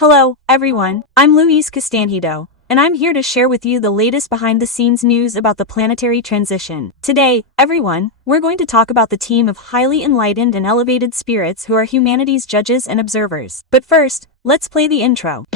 Hello, everyone, I'm Louise Castanhedo, and I'm here to share with you the latest behind-the-scenes news about the planetary transition. Today, everyone, we're going to talk about the team of highly enlightened and elevated spirits who are humanity's judges and observers. But first, let's play the intro.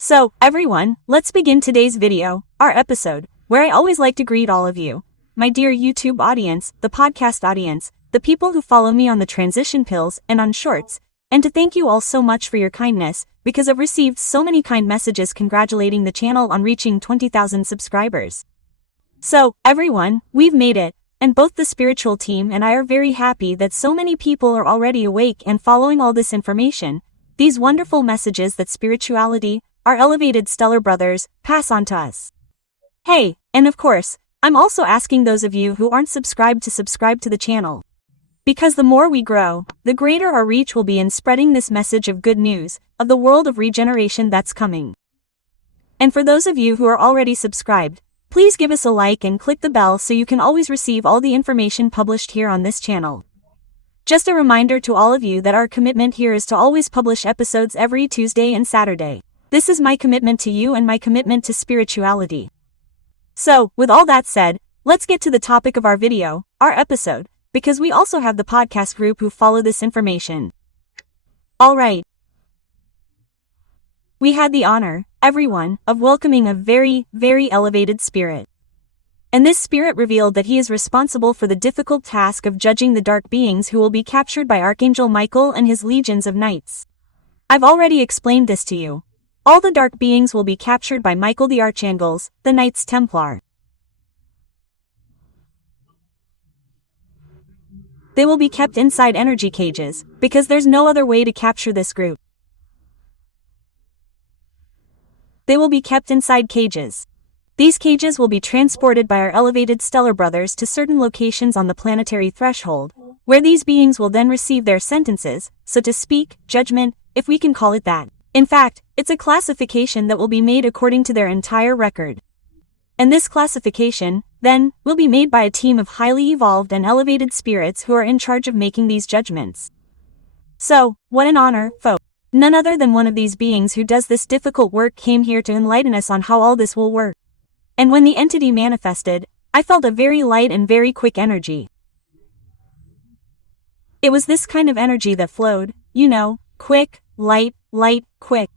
So, everyone, let's begin today's video, our episode, where I always like to greet all of you, my dear YouTube audience, the podcast audience, the people who follow me on the transition pills and on shorts, and to thank you all so much for your kindness, because I've received so many kind messages congratulating the channel on reaching 20,000 subscribers. So, everyone, we've made it, and both the spiritual team and I are very happy that so many people are already awake and following all this information, these wonderful messages that spirituality, our elevated stellar brothers, pass on to us. Hey, and of course, I'm also asking those of you who aren't subscribed to subscribe to the channel. Because the more we grow, the greater our reach will be in spreading this message of good news, of the world of regeneration that's coming. And for those of you who are already subscribed, please give us a like and click the bell so you can always receive all the information published here on this channel. Just a reminder to all of you that our commitment here is to always publish episodes every Tuesday and Saturday. This is my commitment to you and my commitment to spirituality. So, with all that said, let's get to the topic of our video, our episode, because we also have the podcast group who follow this information. Alright. We had the honor, everyone, of welcoming a very, very elevated spirit. And this spirit revealed that he is responsible for the difficult task of judging the dark beings who will be captured by Archangel Michael and his legions of knights. I've already explained this to you. All the dark beings will be captured by Michael the Archangels, the Knights Templar. They will be kept inside energy cages, because there's no other way to capture this group. They will be kept inside cages. These cages will be transported by our elevated stellar brothers to certain locations on the planetary threshold, where these beings will then receive their sentences, so to speak, judgment, if we can call it that. In fact, it's a classification that will be made according to their entire record. And this classification, then, will be made by a team of highly evolved and elevated spirits who are in charge of making these judgments. So, what an honor, folks. None other than one of these beings who does this difficult work came here to enlighten us on how all this will work. And when the entity manifested, I felt a very light and very quick energy. It was this kind of energy that flowed, you know, quick, light, quick.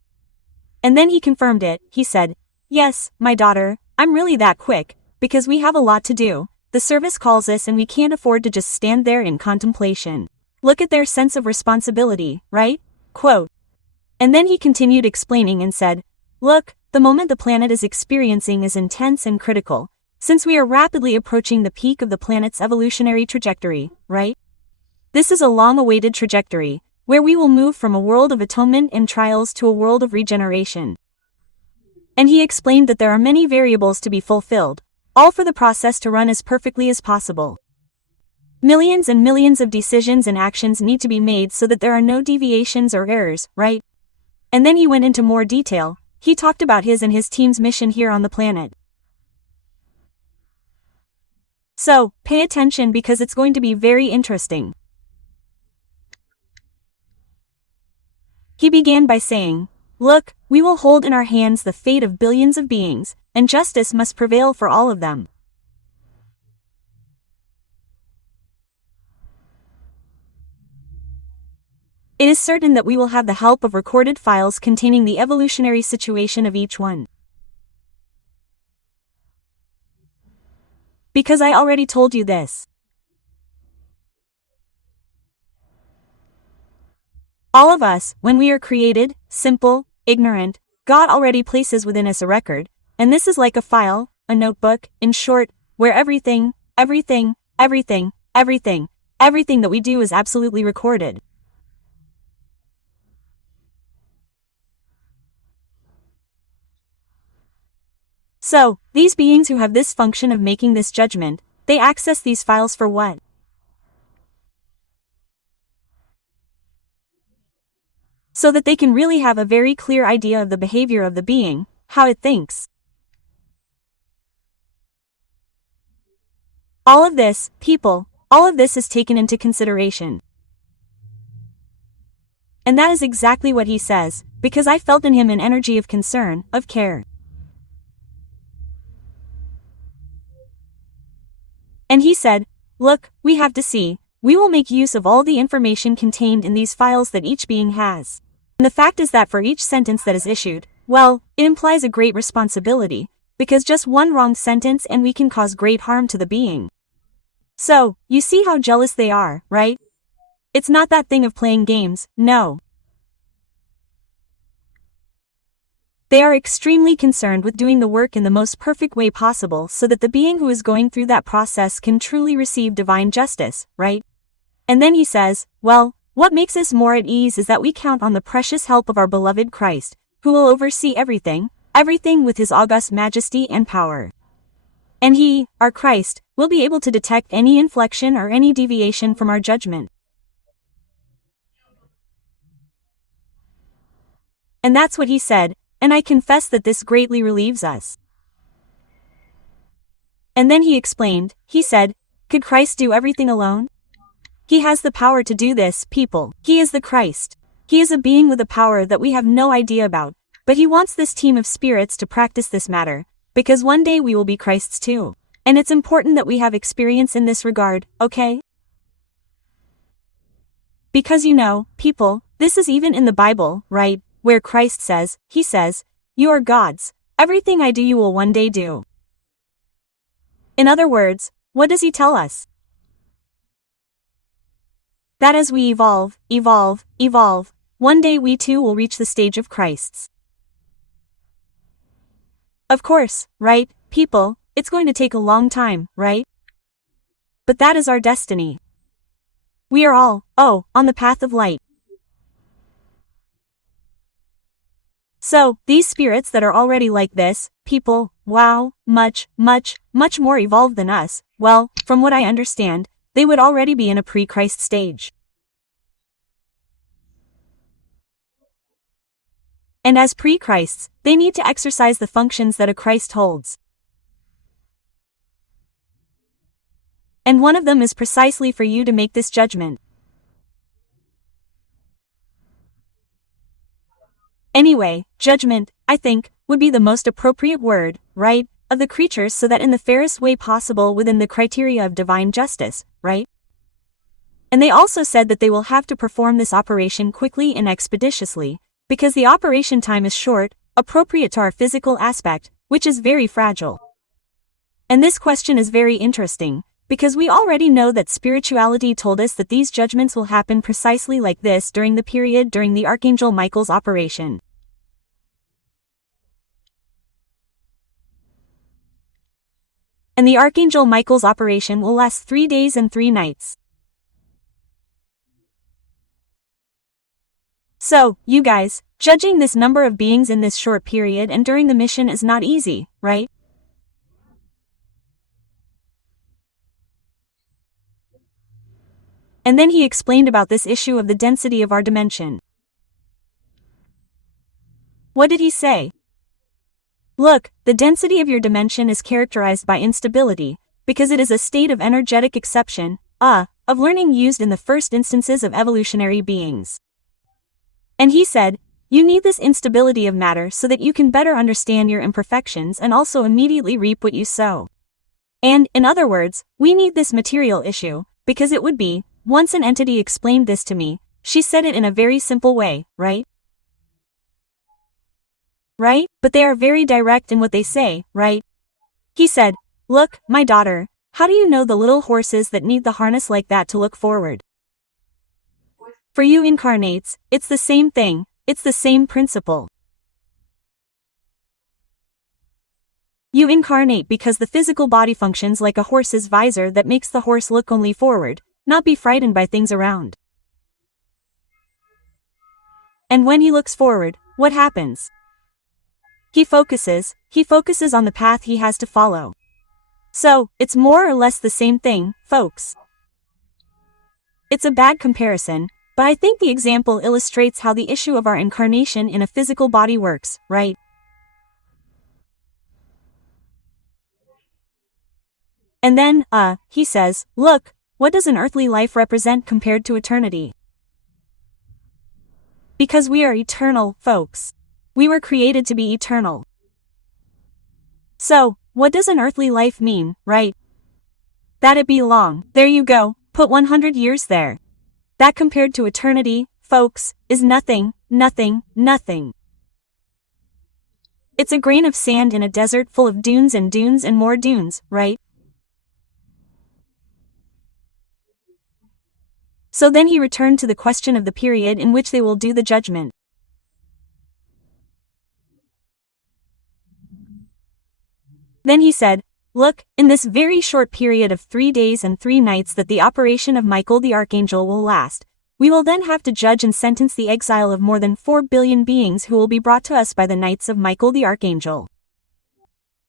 And then he confirmed it. He said, "Yes, my daughter, I'm really that quick, because we have a lot to do. The service calls us and we can't afford to just stand there in contemplation. Look at their sense of responsibility, right?" Quote. And then he continued explaining and said, "Look, the moment the planet is experiencing is intense and critical, since we are rapidly approaching the peak of the planet's evolutionary trajectory, right? This is a long-awaited trajectory, where we will move from a world of atonement and trials to a world of regeneration." And he explained that there are many variables to be fulfilled, all for the process to run as perfectly as possible. Millions and millions of decisions and actions need to be made so that there are no deviations or errors, right? And then he went into more detail. He talked about his and his team's mission here on the planet. So, pay attention because it's going to be very interesting. He began by saying, "Look, we will hold in our hands the fate of billions of beings, and justice must prevail for all of them. It is certain that we will have the help of recorded files containing the evolutionary situation of each one. Because I already told you this. All of us, when we are created, simple, ignorant, God already places within us a record, and this is like a file, a notebook, in short, where everything that we do is absolutely recorded. So, these beings who have this function of making this judgment, they access these files for what? so that they can really have a very clear idea of the behavior of the being, how it thinks. All of this, people, all of this is taken into consideration. And that is exactly what he says, because I felt in him an energy of concern, of care. And he said, look, we have to see, we will make use of all the information contained in these files that each being has. And the fact is that for each sentence that is issued, well, it implies a great responsibility, because just one wrong sentence and we can cause great harm to the being. So, you see how jealous they are, right? It's not that thing of playing games, no. They are extremely concerned with doing the work in the most perfect way possible so that the being who is going through that process can truly receive divine justice, right? And then he says, well, what makes us more at ease is that we count on the precious help of our beloved Christ, who will oversee everything with his august majesty and power. And he, our Christ, will be able to detect any inflection or any deviation from our judgment. And that's what he said, and I confess that this greatly relieves us. And then he explained, he said, could Christ do everything alone? He has the power to do this, people. He is the Christ. He is a being with a power that we have no idea about, but he wants this team of spirits to practice this matter, because one day we will be Christ's too. And it's important that we have experience in this regard, okay? Because you know, people, this is even in the Bible, right, where Christ says, he says, you are gods, everything I do you will one day do. In other words, what does he tell us? That as we evolve, one day we too will reach the stage of Christ's. Of course, right, people, it's going to take a long time, right? But that is our destiny. We are all, on the path of light. So, these spirits that are already like this, people, wow, much more evolved than us, well, from what I understand, they would already be in a pre-Christ stage. And as pre-Christs, they need to exercise the functions that a Christ holds. And one of them is precisely for you to make this judgment. Anyway, judgment, I think, would be the most appropriate word, right, of the creatures so that in the fairest way possible within the criteria of divine justice, right? And they also said that they will have to perform this operation quickly and expeditiously, because the operation time is short, appropriate to our physical aspect, which is very fragile. And this question is very interesting, because we already know that spirituality told us that these judgments will happen precisely like this during the period during the Archangel Michael's operation. And the Archangel Michael's operation will last 3 days and 3 nights. So, you guys, judging this number of beings in this short period and during the mission is not easy, right? And then he explained about this issue of the density of our dimension. What did he say? Look, the density of your dimension is characterized by instability, because it is a state of energetic exception, of learning used in the first instances of evolutionary beings. And he said, you need this instability of matter so that you can better understand your imperfections and also immediately reap what you sow. And, in other words, we need this material issue, because it would be, once an entity explained this to me, she said it in a very simple way, right? Right? But they are very direct in what they say, right? He said, look, my daughter, how do you know the little horses that need the harness like that to look forward? For you incarnates, it's the same thing, it's the same principle. You incarnate because the physical body functions like a horse's visor that makes the horse look only forward, not be frightened by things around. And when he looks forward, what happens? He focuses on the path he has to follow. So, it's more or less the same thing, folks. It's a bad comparison, but I think the example illustrates how the issue of our incarnation in a physical body works, right? And then, he says, look, what does an earthly life represent compared to eternity? Because we are eternal, folks. We were created to be eternal. So, what does an earthly life mean, right? That it be long. There you go, put 100 years there. That compared to eternity, folks, is nothing, nothing, nothing. It's a grain of sand in a desert full of dunes and more dunes, right? So then he returned to the question of the period in which they will do the judgment. Then he said, look, in this very short period of 3 days and 3 nights that the operation of Michael the Archangel will last, we will then have to judge and sentence the exile of more than 4 billion beings who will be brought to us by the Knights of Michael the Archangel.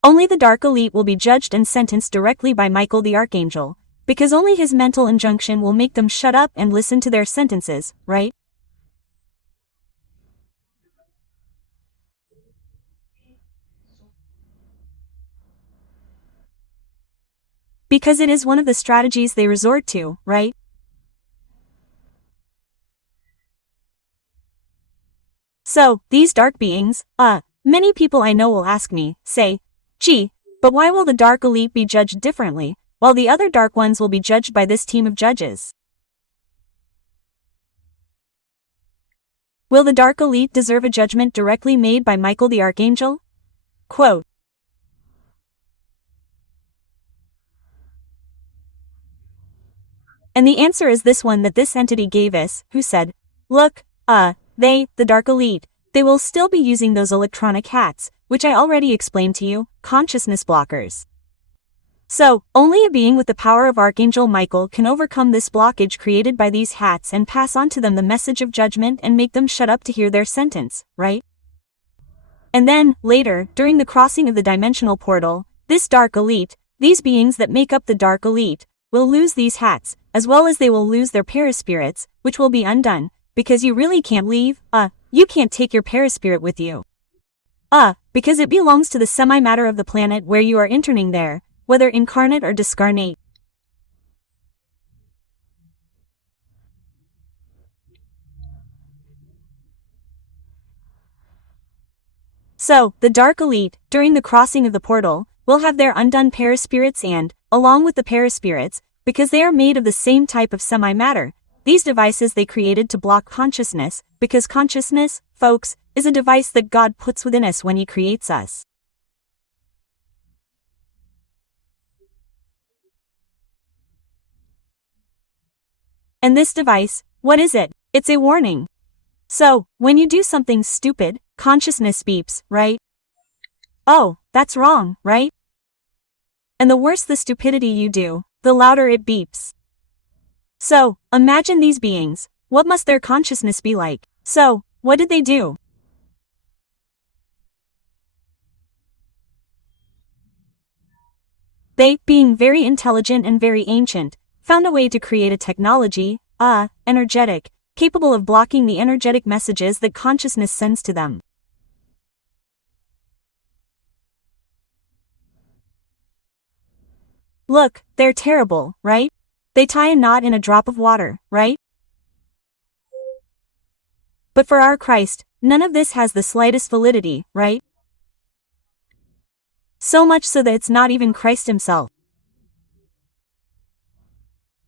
Only the dark elite will be judged and sentenced directly by Michael the Archangel, because only his mental injunction will make them shut up and listen to their sentences, right? Because it is one of the strategies they resort to, right? So, these dark beings, many people I know will ask me, say, gee, but why will the dark elite be judged differently, while the other dark ones will be judged by this team of judges? Will the dark elite deserve a judgment directly made by Michael the Archangel? Quote. And the answer is this one that this entity gave us, who said, look, they, the dark elite, they will still be using those electronic hats, which I already explained to you, consciousness blockers. So, only a being with the power of Archangel Michael can overcome this blockage created by these hats and pass on to them the message of judgment and make them shut up to hear their sentence, right? And then, later, during the crossing of the dimensional portal, this dark elite, these beings that make up the dark elite, will lose these hats, as well as they will lose their paraspirits, which will be undone, because you really can't leave, you can't take your paraspirit with you. Because it belongs to the semi-matter of the planet where you are interning there, whether incarnate or discarnate. So, the dark elite, during the crossing of the portal, will have their undone paraspirits and, along with the paraspirits, because they are made of the same type of semi-matter, these devices they created to block consciousness, because consciousness, folks, is a device that God puts within us when He creates us. And this device, what is it? It's a warning. So, when you do something stupid, consciousness beeps, right? Oh, that's wrong, right? And the worse the stupidity you do, the louder it beeps. So, imagine these beings, what must their consciousness be like? So, what did they do? They, being very intelligent and very ancient, found a way to create a technology, energetic, capable of blocking the energetic messages that consciousness sends to them. Look, they're terrible, right? They tie a knot in a drop of water, right? But for our Christ, none of this has the slightest validity, right? So much so that it's not even Christ Himself.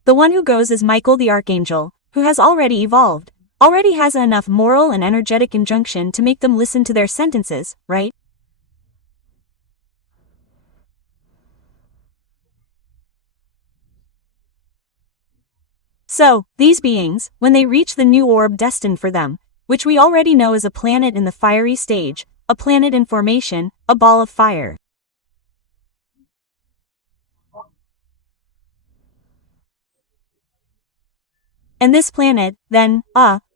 The one who goes is Michael the Archangel, who has already evolved, already has enough moral and energetic injunction to make them listen to their sentences, right? So, these beings, when they reach the new orb destined for them, which we already know is a planet in the fiery stage, a planet in formation, a ball of fire. And this planet, then,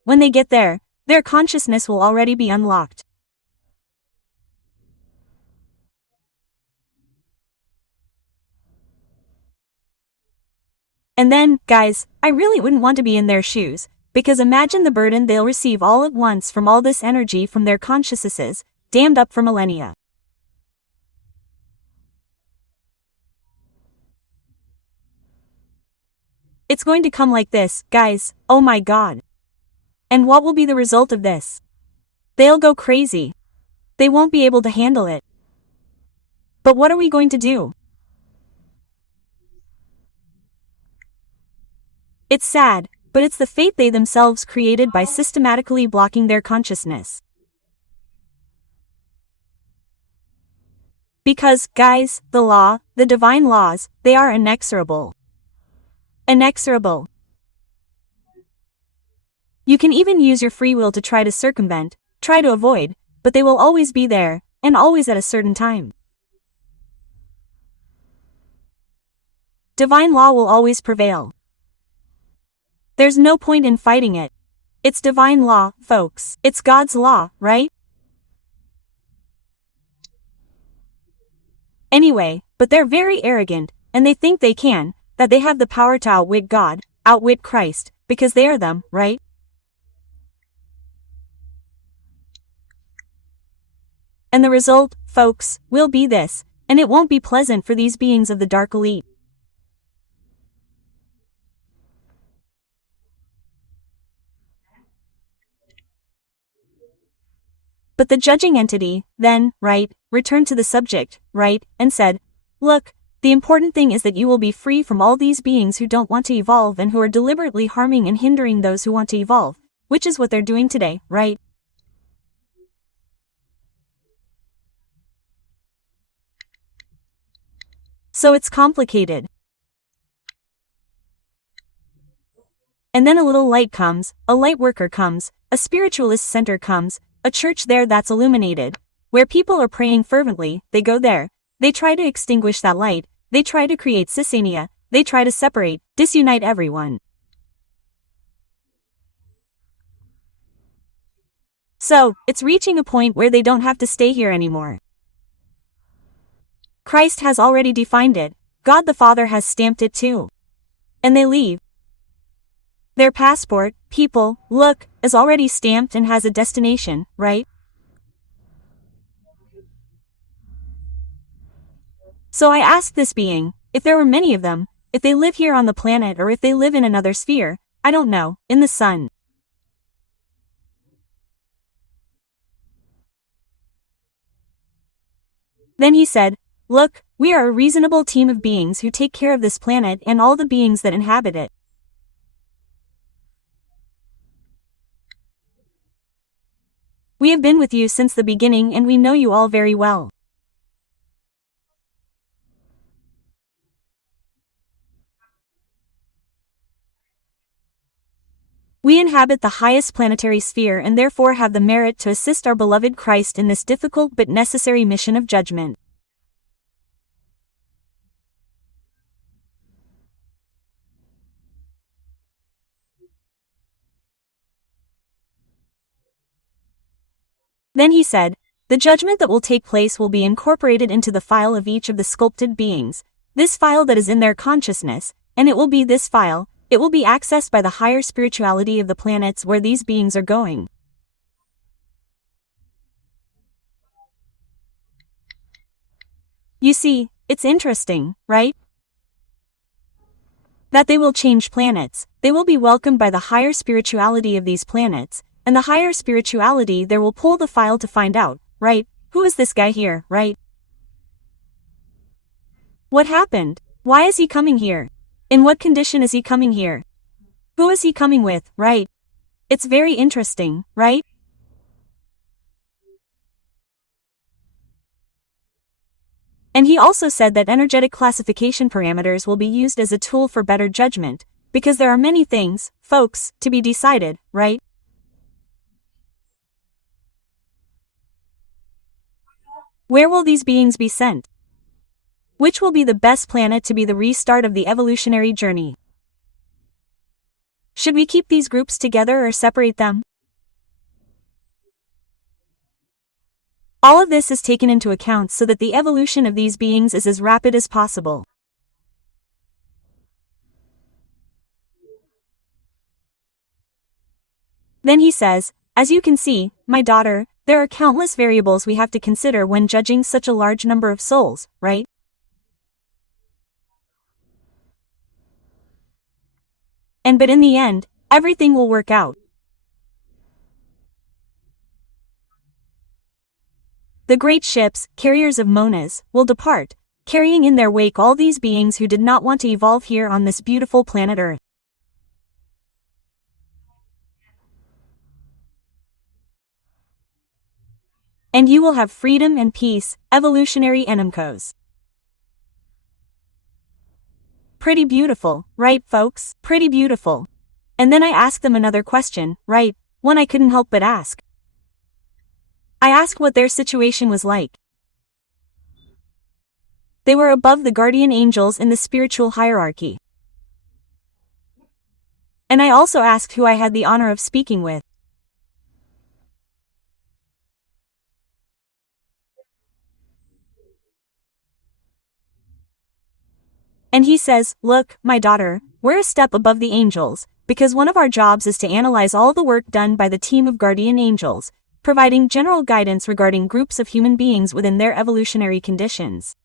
when they get there, their consciousness will already be unlocked. And then, guys, I really wouldn't want to be in their shoes, because imagine the burden they'll receive all at once from all this energy from their consciousnesses, dammed up for millennia. It's going to come like this, guys, oh my god. And what will be the result of this? They'll go crazy. They won't be able to handle it. But what are we going to do? It's sad, but it's the fate they themselves created by systematically blocking their consciousness. Because, guys, the law, the divine laws, they are inexorable. Inexorable. You can even use your free will to try to circumvent, try to avoid, but they will always be there, and always at a certain time. Divine law will always prevail. There's no point in fighting it. It's divine law, folks. It's God's law, right? Anyway, but they're very arrogant, and they think they can, that they have the power to outwit God, outwit Christ, because they are them, right? And the result, folks, will be this, and it won't be pleasant for these beings of the dark elite. But the judging entity, then, right, returned to the subject, right, and said, look, the important thing is that you will be free from all these beings who don't want to evolve and who are deliberately harming and hindering those who want to evolve, which is what they're doing today, right? So it's complicated. And then a little light comes, a light worker comes, a spiritualist center comes, a church there that's illuminated, where people are praying fervently, they go there, they try to extinguish that light, they try to create cisania, they try to separate, disunite everyone. So, it's reaching a point where they don't have to stay here anymore. Christ has already defined it, God the Father has stamped it too. And they leave. Their passport, people, look, is already stamped and has a destination, right? So I asked this being, if there were many of them, if they live here on the planet or if they live in another sphere, I don't know, in the sun. Then he said, look, we are a reasonable team of beings who take care of this planet and all the beings that inhabit it. We have been with you since the beginning and we know you all very well. We inhabit the highest planetary sphere and therefore have the merit to assist our beloved Christ in this difficult but necessary mission of judgment. Then he said, the judgment that will take place will be incorporated into the file of each of the sculpted beings, this file that is in their consciousness, and it will be this file, it will be accessed by the higher spirituality of the planets where these beings are going. You see, it's interesting, right? That they will change planets, they will be welcomed by the higher spirituality of these planets, and the higher spirituality there will pull the file to find out, right, who is this guy here, right? What happened? Why is he coming here? In what condition is he coming here? Who is he coming with, right? It's very interesting, right? And he also said that energetic classification parameters will be used as a tool for better judgment, because there are many things, folks, to be decided, right? Where will these beings be sent? Which will be the best planet to be the restart of the evolutionary journey? Should we keep these groups together or separate them? All of this is taken into account so that the evolution of these beings is as rapid as possible. Then he says, as you can see, my daughter, there are countless variables we have to consider when judging such a large number of souls, right? But in the end, everything will work out. The great ships, carriers of monas, will depart, carrying in their wake all these beings who did not want to evolve here on this beautiful planet Earth. And you will have freedom and peace, evolutionary enamcos. Pretty beautiful, right folks? Pretty beautiful. And then I asked them another question, right? One I couldn't help but ask. I asked what their situation was like. They were above the guardian angels in the spiritual hierarchy. And I also asked who I had the honor of speaking with. And he says, "Look, my daughter, we're a step above the angels, because one of our jobs is to analyze all the work done by the team of guardian angels, providing general guidance regarding groups of human beings within their evolutionary conditions."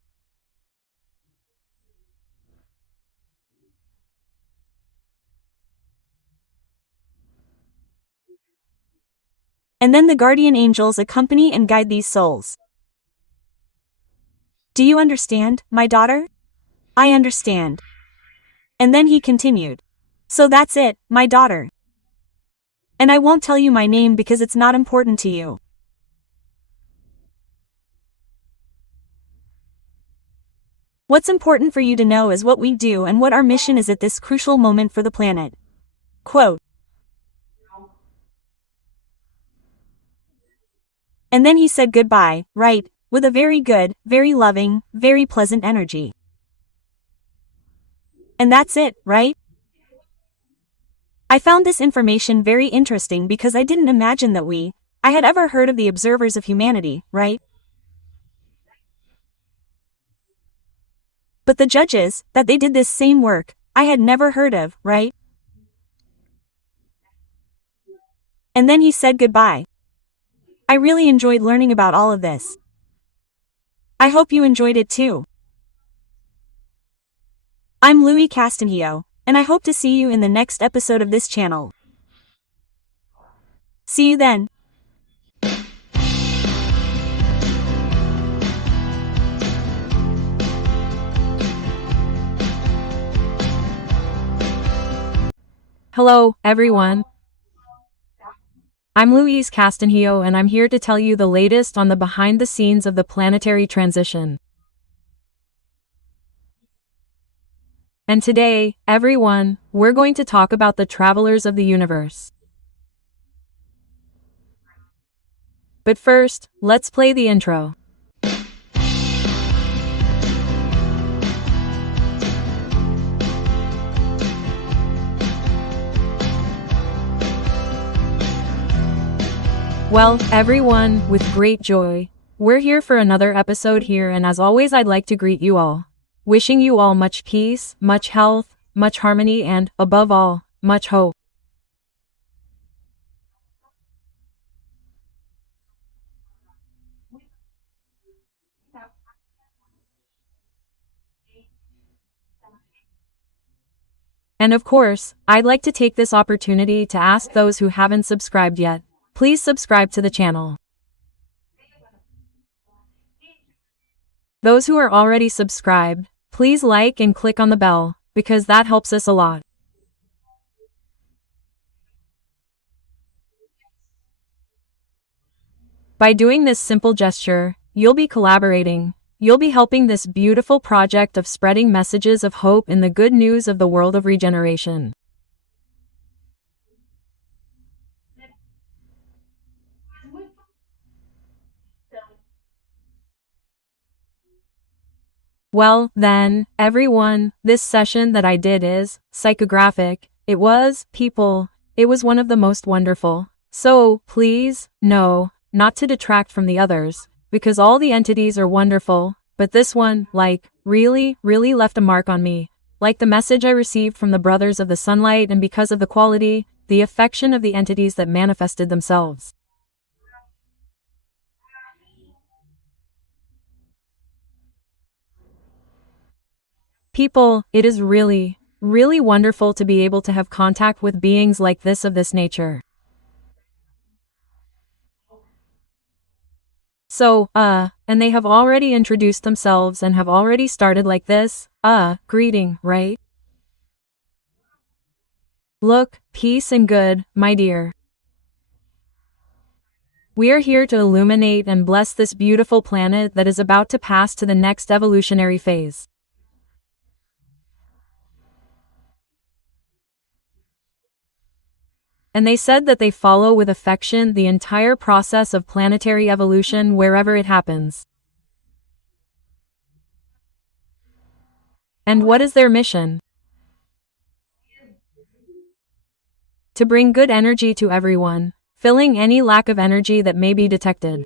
And then the guardian angels accompany and guide these souls. Do you understand, my daughter? I understand. And then he continued. So that's it, my daughter. And I won't tell you my name because it's not important to you. What's important for you to know is what we do and what our mission is at this crucial moment for the planet. Quote. And then he said goodbye, right, with a very good, very loving, very pleasant energy. And that's it, right? I found this information very interesting because I didn't imagine that I had ever heard of the observers of humanity, right? But the judges, that they did this same work, I had never heard of, right? And then he said goodbye. I really enjoyed learning about all of this. I hope you enjoyed it too. I'm Louise Castanhedo, and I hope to see you in the next episode of this channel. See you then. Hello, everyone. I'm Louise Castanhedo and I'm here to tell you the latest on the behind the scenes of the planetary transition. And today, everyone, we're going to talk about the travelers of the universe. But first, let's play the intro. Well, everyone, with great joy, we're here for another episode here, and as always I'd like to greet you all. Wishing you all much peace, much health, much harmony and, above all, much hope. And of course, I'd like to take this opportunity to ask those who haven't subscribed yet, please subscribe to the channel. Those who are already subscribed, please like and click on the bell, because that helps us a lot. By doing this simple gesture, you'll be collaborating, you'll be helping this beautiful project of spreading messages of hope and the good news of the world of regeneration. Well, then, everyone, this session that I did is psychographic. It was, people, it was one of the most wonderful. So, please, no, not to detract from the others, because all the entities are wonderful, but this one, really, really left a mark on me. Like the message I received from the Brothers of the Sunlight, and because of the quality, the affection of the entities that manifested themselves. People, it is really, really wonderful to be able to have contact with beings like this of this nature. So, and they have already introduced themselves and have already started like this, greeting, right? Look, peace and good, my dear. We are here to illuminate and bless this beautiful planet that is about to pass to the next evolutionary phase. And they said that they follow with affection the entire process of planetary evolution wherever it happens. And what is their mission? To bring good energy to everyone, filling any lack of energy that may be detected.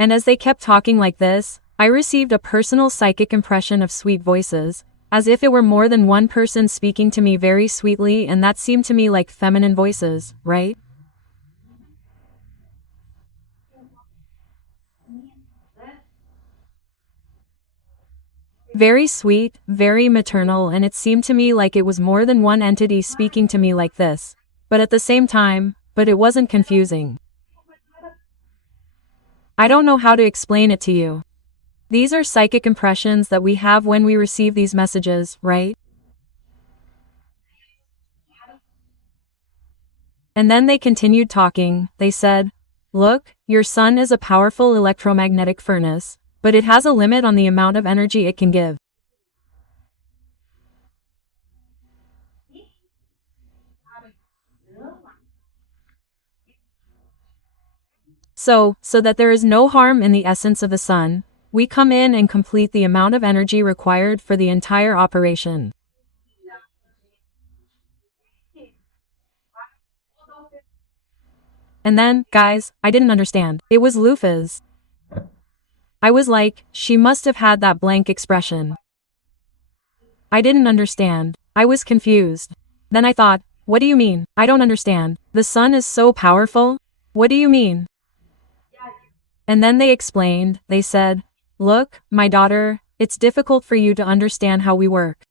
And as they kept talking like this, I received a personal psychic impression of sweet voices, as if it were more than one person speaking to me very sweetly, and that seemed to me like feminine voices, right? Very sweet, very maternal, and it seemed to me like it was more than one entity speaking to me like this. But at the same time, but it wasn't confusing. I don't know how to explain it to you. These are psychic impressions that we have when we receive these messages, right? And then they continued talking. They said, look, your sun is a powerful electromagnetic furnace, but it has a limit on the amount of energy it can give. So that there is no harm in the essence of the sun, we come in and complete the amount of energy required for the entire operation. And then, guys, I didn't understand. It was Lufa's. I was like, she must have had that blank expression. I didn't understand. I was confused. Then I thought, what do you mean? I don't understand. The sun is so powerful? What do you mean? And then they explained, they said, look, my daughter, it's difficult for you to understand how we work.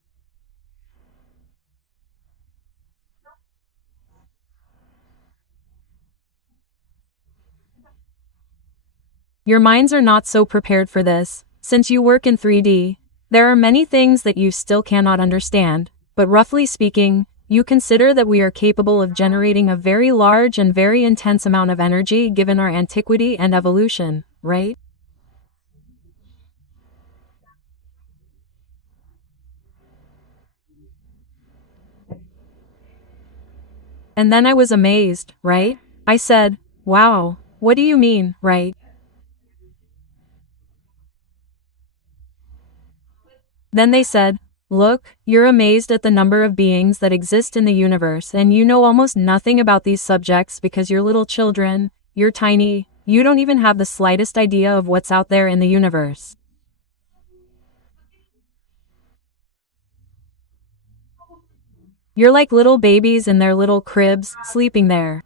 Your minds are not so prepared for this, since you work in 3D. There are many things that you still cannot understand, but roughly speaking, you consider that we are capable of generating a very large and very intense amount of energy given our antiquity and evolution, right? And then I was amazed, right? I said, wow, what do you mean, right? Then they said, look, you're amazed at the number of beings that exist in the universe and you know almost nothing about these subjects because you're little children, you're tiny, you don't even have the slightest idea of what's out there in the universe. You're like little babies in their little cribs, sleeping there.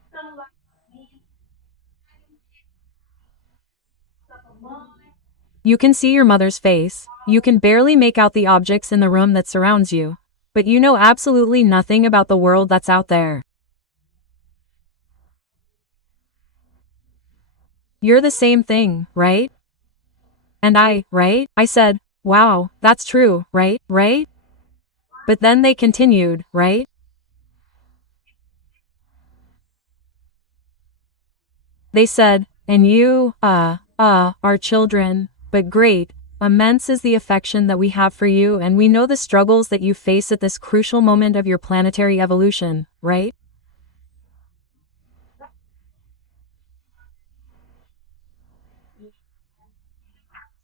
You can see your mother's face, you can barely make out the objects in the room that surrounds you, but you know absolutely nothing about the world that's out there. You're the same thing, right? And right? I said, wow, that's true, right? Right? But then they continued, right? They said, and you, are children, but great, immense is the affection that we have for you and we know the struggles that you face at this crucial moment of your planetary evolution, right?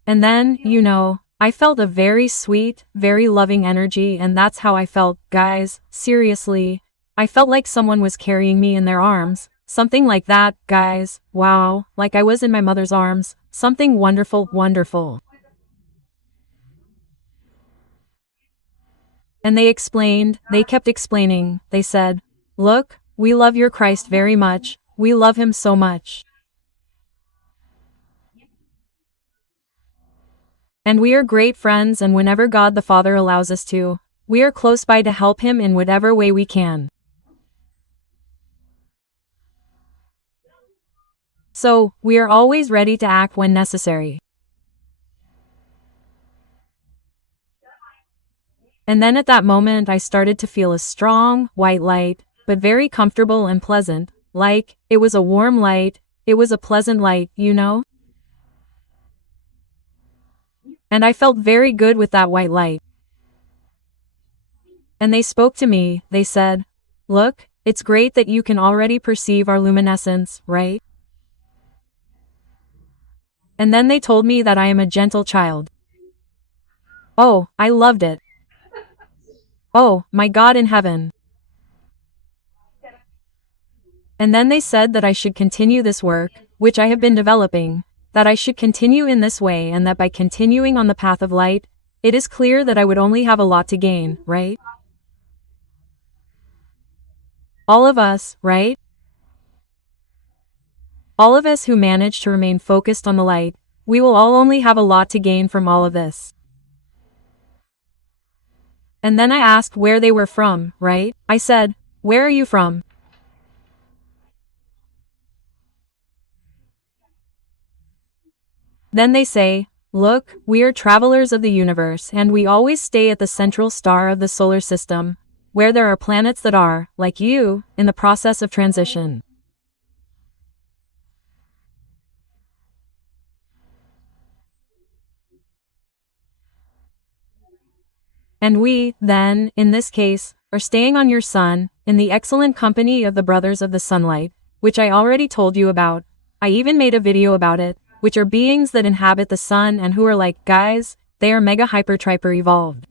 And then, I felt a very sweet, very loving energy and that's how I felt, guys, seriously. I felt like someone was carrying me in their arms, something like that, guys, wow, like I was in my mother's arms, something wonderful, wonderful. And they kept explaining, they said, look, we love your Christ very much, we love him so much. And we are great friends, and whenever God the Father allows us to, we are close by to help him in whatever way we can. So, we are always ready to act when necessary. And then at that moment I started to feel a strong, white light, but very comfortable and pleasant, like, it was a warm light, it was a pleasant light, you know? And I felt very good with that white light. And they spoke to me, they said, "Look, it's great that you can already perceive our luminescence, right?" And then they told me that I am a gentle child. Oh, I loved it. Oh, my God in heaven. And then they said that I should continue this work, which I have been developing, that I should continue in this way, and that by continuing on the path of light, it is clear that I would only have a lot to gain, right? All of us, right? All of us who manage to remain focused on the light, we will all only have a lot to gain from all of this. And then I asked where they were from, right? I said, "Where are you from?" Then they say, "Look, we are travelers of the universe, and we always stay at the central star of the solar system, where there are planets that are, like you, in the process of transition." And we, then, in this case, are staying on your sun, in the excellent company of the brothers of the sunlight, which I already told you about. I even made a video about it, which are beings that inhabit the sun and who are like, guys, they are mega hyper triper evolved.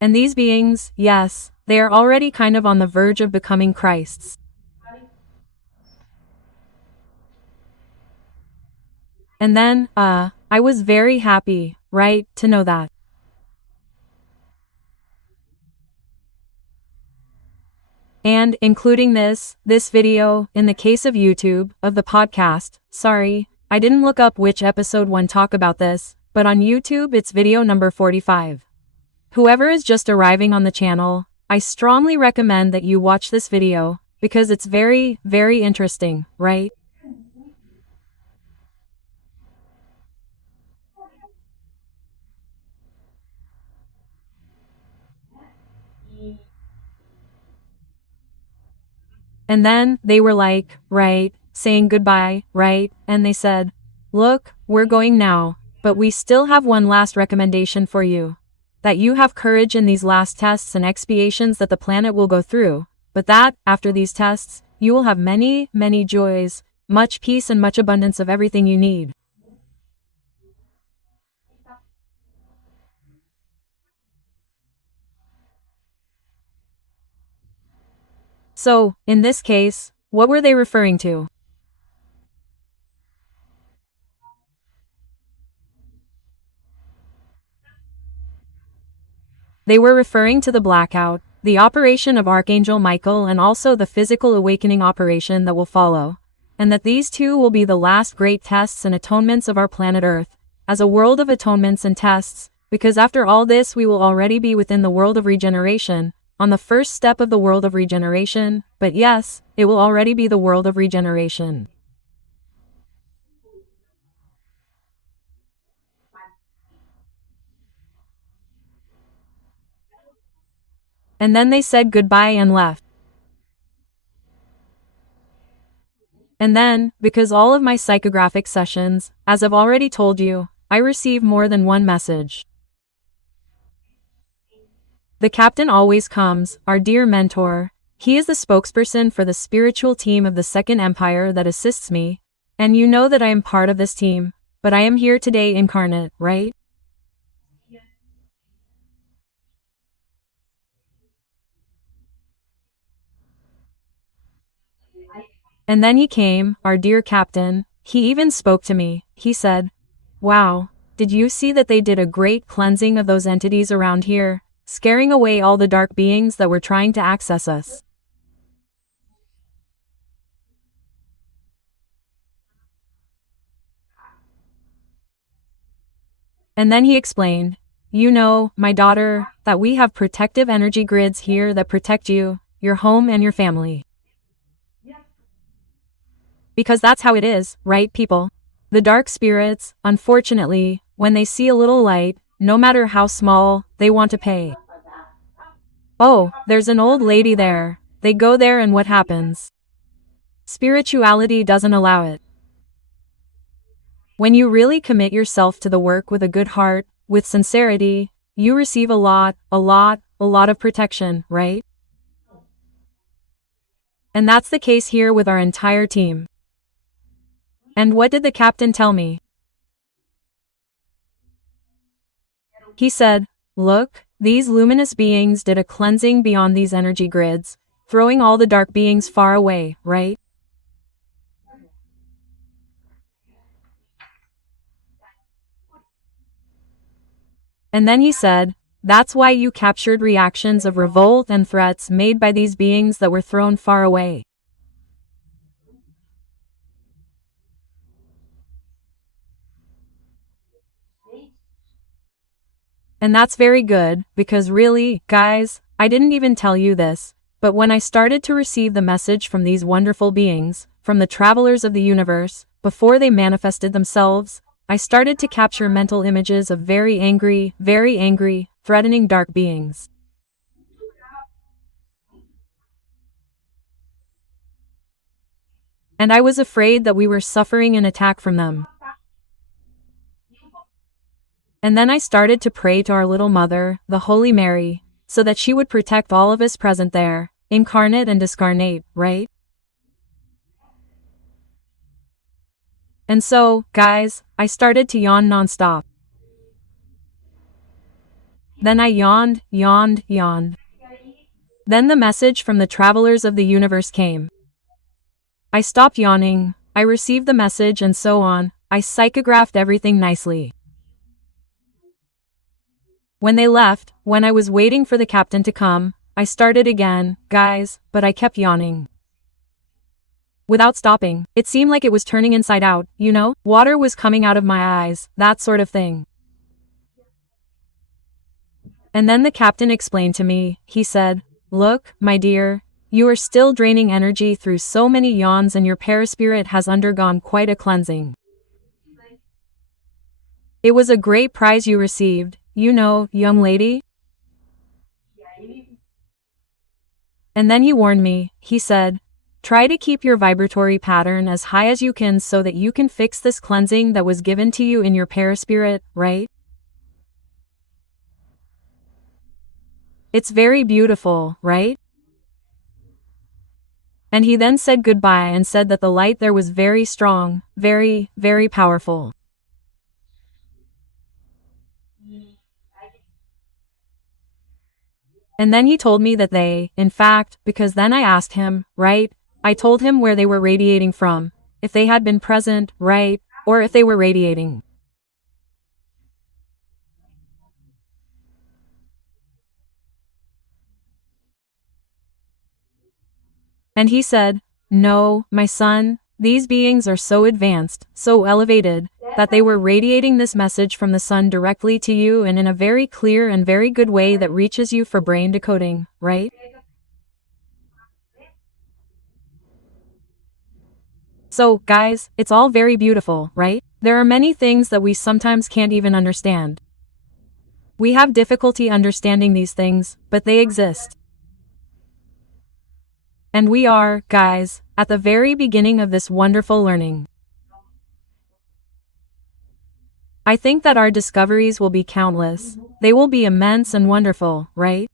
And these beings, yes, they are already kind of on the verge of becoming Christs. And then, I was very happy, right, to know that. And, including this video, in the case of YouTube, of the podcast, sorry, I didn't look up which episode one talk about this, but on YouTube it's video number 45. Whoever is just arriving on the channel, I strongly recommend that you watch this video, because it's very, very interesting, right? And then, they were like, right, saying goodbye, right, and they said, "Look, we're going now, but we still have one last recommendation for you. That you have courage in these last tests and expiations that the planet will go through, but that, after these tests, you will have many, many joys, much peace and much abundance of everything you need." So, in this case, what were they referring to? They were referring to the blackout, the operation of Archangel Michael, and also the physical awakening operation that will follow, and that these two will be the last great tests and atonements of our planet Earth, as a world of atonements and tests, because after all this we will already be within the world of regeneration, on the first step of the world of regeneration, but yes, it will already be the world of regeneration. And then they said goodbye and left. And then, because all of my psychographic sessions, as I've already told you, I receive more than one message. The captain always comes, our dear mentor. He is the spokesperson for the spiritual team of the Second Empire that assists me, and you know that I am part of this team, but I am here today incarnate, right? And then he came, our dear captain, he even spoke to me, he said, "Wow, did you see that they did a great cleansing of those entities around here, scaring away all the dark beings that were trying to access us?" And then he explained, you know, my daughter, that we have protective energy grids here that protect you, your home and your family. Because that's how it is, right, people? The dark spirits, unfortunately, when they see a little light, no matter how small, they want to pay. Oh, there's an old lady there. They go there and what happens? Spirituality doesn't allow it. When you really commit yourself to the work with a good heart, with sincerity, you receive a lot of protection, right? And that's the case here with our entire team. And what did the captain tell me? He said, look, these luminous beings did a cleansing beyond these energy grids, throwing all the dark beings far away, right? And then he said, that's why you captured reactions of revolt and threats made by these beings that were thrown far away. And that's very good, because really, guys, I didn't even tell you this, but when I started to receive the message from these wonderful beings, from the travelers of the universe, before they manifested themselves, I started to capture mental images of very angry, threatening dark beings. And I was afraid that we were suffering an attack from them. And then I started to pray to our little mother, the Holy Mary, so that she would protect all of us present there, incarnate and discarnate, right? And so, guys, I started to yawn nonstop. Then I yawned. Then the message from the travelers of the universe came. I stopped yawning, I received the message and so on, I psychographed everything nicely. When they left, when I was waiting for the captain to come, I started again, guys, but I kept yawning. Without stopping, it seemed like it was turning inside out, you know? Water was coming out of my eyes, that sort of thing. And then the captain explained to me, he said, look, my dear, you are still draining energy through so many yawns and your paraspirit has undergone quite a cleansing. It was a great prize you received, you know, young lady. And then he warned me, he said, try to keep your vibratory pattern as high as you can so that you can fix this cleansing that was given to you in your paraspirit, right? It's very beautiful, right? And he then said goodbye and said that the light there was very strong, very powerful. And then he told me that they, in fact, because then I asked him, right? I told him where they were radiating from, if they had been present, right? Or if they were radiating. And he said, no, my son, these beings are so advanced, so elevated, that they were radiating this message from the sun directly to you and in a very clear and very good way that reaches you for brain decoding, right? So, guys, it's all very beautiful, right? There are many things that we sometimes can't even understand. We have difficulty understanding these things, but they exist. And we are, guys, at the very beginning of this wonderful learning. I think that our discoveries will be countless. They will be immense and wonderful, right?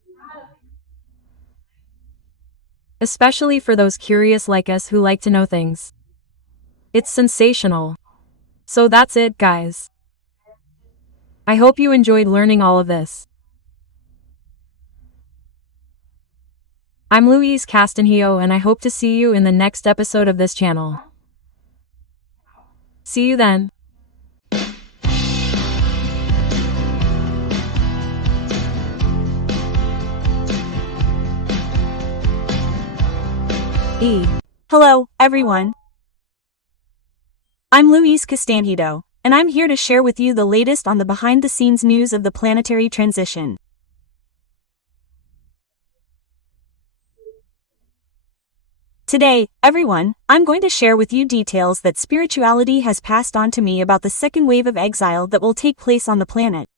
Especially for those curious like us who like to know things. It's sensational. So that's it, guys. I hope you enjoyed learning all of this. I'm Louise Castanhedo and I hope to see you in the next episode of this channel. See you then. Hello, everyone. I'm Louise Castanhedo, and I'm here to share with you the latest on the behind-the-scenes news of the planetary transition. Today, everyone, I'm going to share with you details that spirituality has passed on to me about the second wave of exile that will take place on the planet.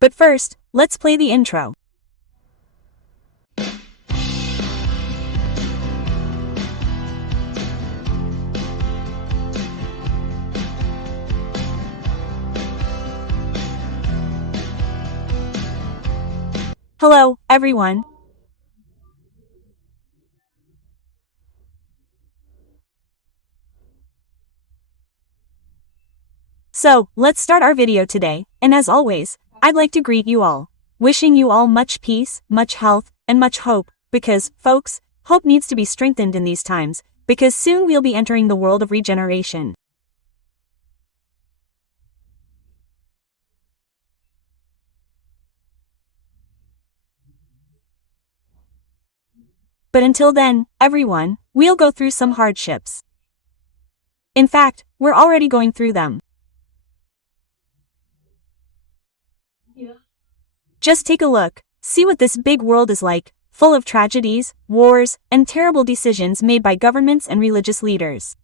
But first, let's play the intro. Hello, everyone. So, let's start our video today, and as always, I'd like to greet you all, wishing you all much peace, much health, and much hope, because, folks, hope needs to be strengthened in these times, because soon we'll be entering the world of regeneration. But until then, everyone, we'll go through some hardships. In fact, we're already going through them. Just take a look, see what this big world is like, full of tragedies, wars, and terrible decisions made by governments and religious leaders.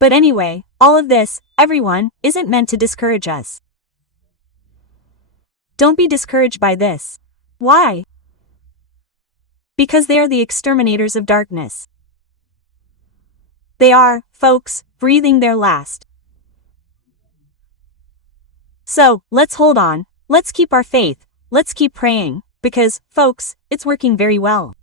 But anyway, all of this, everyone, isn't meant to discourage us. Don't be discouraged by this. Why? Because they are the exterminators of darkness. They are, folks, breathing their last. So, let's hold on, let's keep our faith, let's keep praying, because, folks, it's working very well.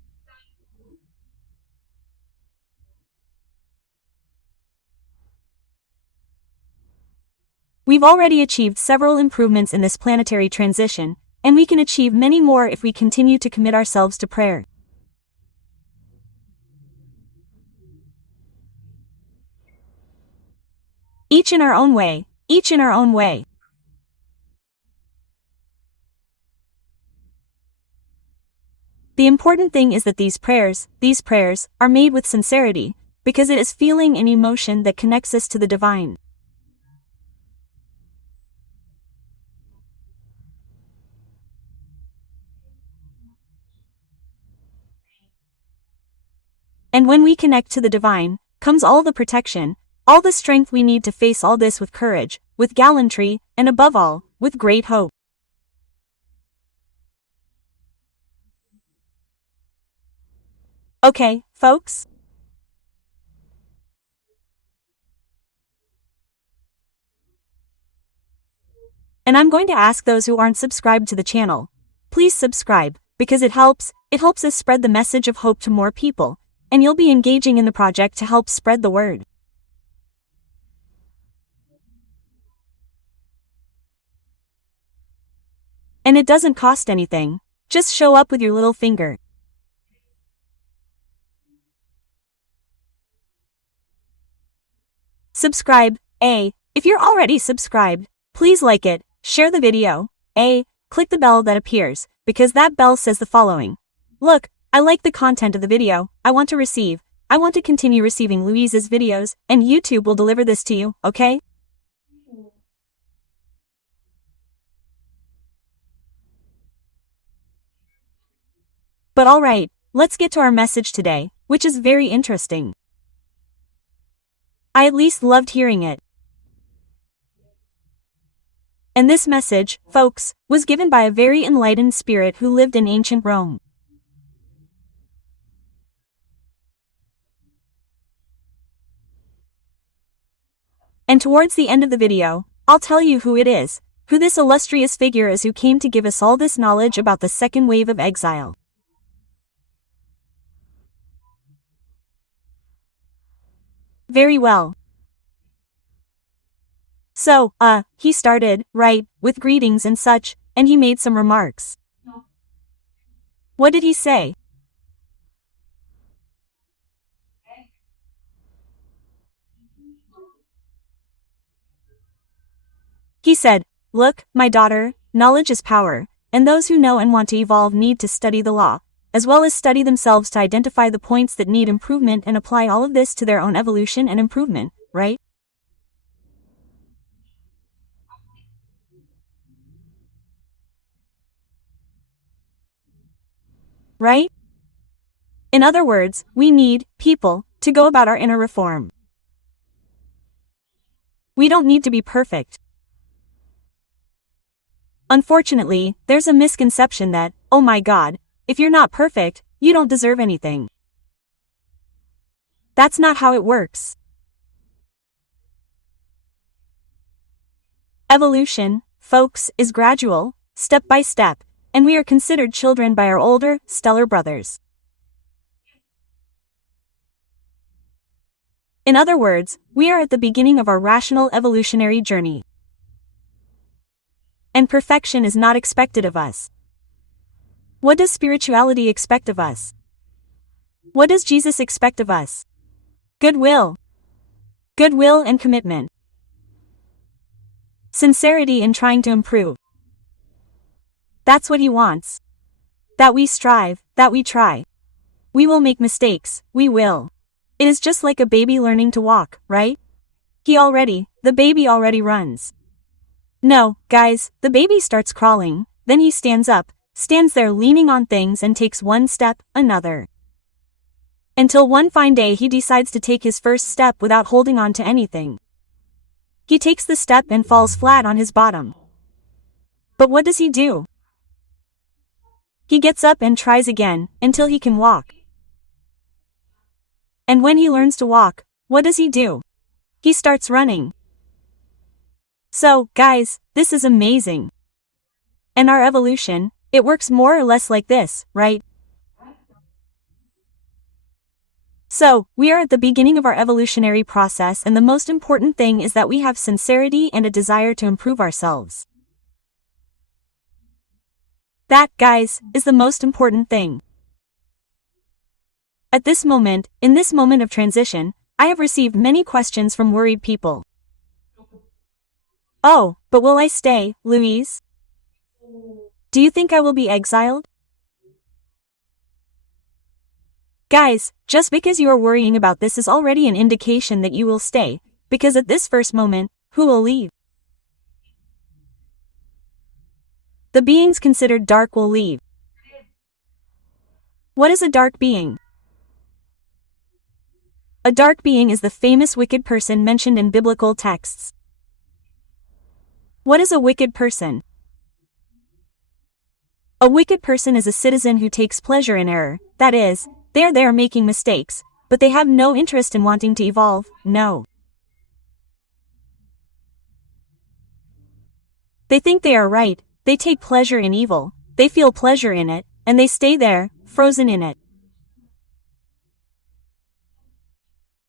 We've already achieved several improvements in this planetary transition, and we can achieve many more if we continue to commit ourselves to prayer. Each in our own way, each in our own way. The important thing is that these prayers are made with sincerity, because it is feeling and emotion that connects us to the divine. And when we connect to the divine, comes all the protection, all the strength we need to face all this with courage, with gallantry, and above all, with great hope. Okay, folks? And I'm going to ask those who aren't subscribed to the channel, please subscribe, because it helps us spread the message of hope to more people, and you'll be engaging in the project to help spread the word. And it doesn't cost anything, just show up with your little finger. Subscribe, if you're already subscribed, please like it, share the video, click the bell that appears, because that bell says the following. Look, I like the content of the video, I want to continue receiving Louise's videos, and YouTube will deliver this to you, okay? But alright, let's get to our message today, which is very interesting. I at least loved hearing it. And this message, folks, was given by a very enlightened spirit who lived in ancient Rome. And towards the end of the video, I'll tell you who it is, who this illustrious figure is who came to give us all this knowledge about the second wave of exile. Very well. So, he started, right, with greetings and such, and he made some remarks. What did he say? He said, "Look, my daughter, knowledge is power, and those who know and want to evolve need to study the law, as well as study themselves to identify the points that need improvement and apply all of this to their own evolution and improvement, right? Right? In other words, we need people to go about our inner reform. We don't need to be perfect. Unfortunately, there's a misconception that, oh my God, if you're not perfect, you don't deserve anything. That's not how it works. Evolution, folks, is gradual, step by step, and we are considered children by our older, stellar brothers. In other words, we are at the beginning of our rational evolutionary journey. And perfection is not expected of us. What does spirituality expect of us? What does Jesus expect of us? Goodwill. Goodwill and commitment. Sincerity in trying to improve. That's what he wants. That we strive, that we try. We will make mistakes, we will. It is just like a baby learning to walk, right? The baby already runs. No, guys, the baby starts crawling, then he stands up, stands there leaning on things and takes one step, another. Until one fine day he decides to take his first step without holding on to anything. He takes the step and falls flat on his bottom. But what does he do? He gets up and tries again, until he can walk. And when he learns to walk, what does he do? He starts running. So, guys, this is amazing. And our evolution, it works more or less like this, right? So, we are at the beginning of our evolutionary process, and the most important thing is that we have sincerity and a desire to improve ourselves. That, guys, is the most important thing. At this moment, in this moment of transition, I have received many questions from worried people. Oh, but will I stay, Louise? Do you think I will be exiled? Guys, just because you are worrying about this is already an indication that you will stay, because at this first moment, who will leave? The beings considered dark will leave. What is a dark being? A dark being is the famous wicked person mentioned in biblical texts. What is a wicked person? A wicked person is a citizen who takes pleasure in error, that is, they are there making mistakes, but they have no interest in wanting to evolve, no. They think they are right, they take pleasure in evil, they feel pleasure in it, and they stay there, frozen in it.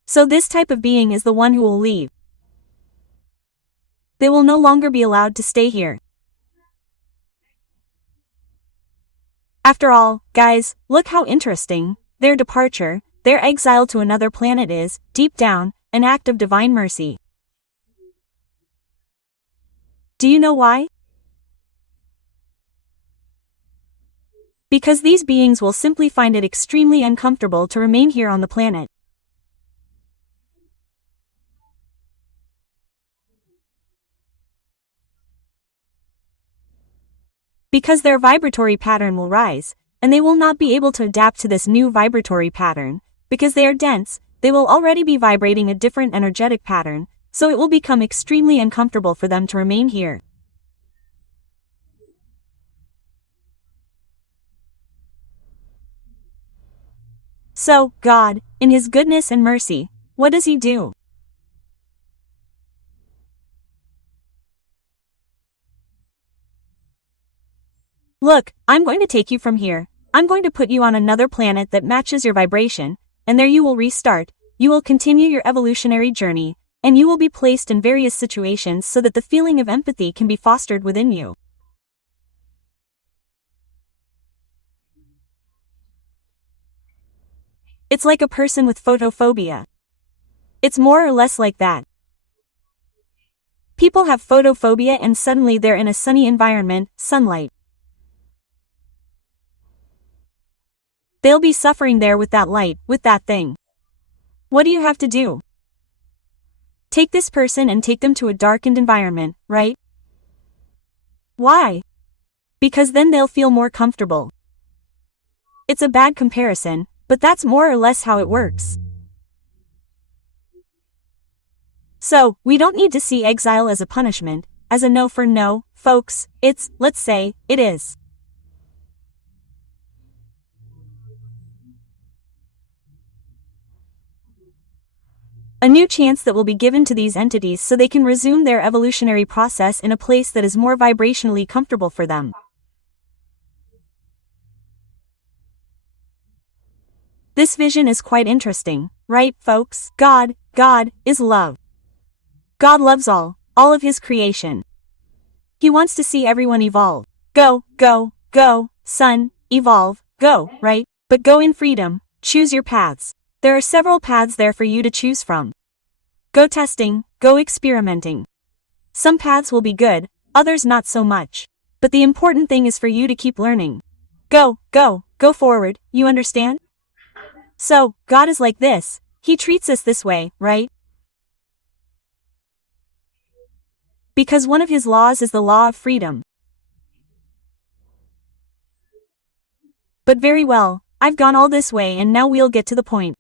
So this type of being is the one who will leave. They will no longer be allowed to stay here. After all, guys, look how interesting. Their departure, their exile to another planet is, deep down, an act of divine mercy. Do you know why? Because these beings will simply find it extremely uncomfortable to remain here on the planet. Because their vibratory pattern will rise, and they will not be able to adapt to this new vibratory pattern. Because they are dense, they will already be vibrating a different energetic pattern, so it will become extremely uncomfortable for them to remain here. So, God, in His goodness and mercy, what does He do? Look, I'm going to take you from here. I'm going to put you on another planet that matches your vibration, and there you will restart, you will continue your evolutionary journey, and you will be placed in various situations so that the feeling of empathy can be fostered within you. It's like a person with photophobia. It's more or less like that. People have photophobia and suddenly they're in a sunny environment, sunlight. They'll be suffering there with that light, with that thing. What do you have to do? Take this person and take them to a darkened environment, right? Why? Because then they'll feel more comfortable. It's a bad comparison, but that's more or less how it works. So, we don't need to see exile as a punishment, as a no for no, folks, it's, let's say, it is. A new chance that will be given to these entities so they can resume their evolutionary process in a place that is more vibrationally comfortable for them. This vision is quite interesting, right, folks? God is love. God loves all of his creation. He wants to see everyone evolve. Go, son, evolve, go, right? But go in freedom, choose your paths. There are several paths there for you to choose from. Go testing, go experimenting. Some paths will be good, others not so much. But the important thing is for you to keep learning. Go forward, you understand? So, God is like this, he treats us this way, right? Because one of his laws is the law of freedom. But very well, I've gone all this way and now we'll get to the point.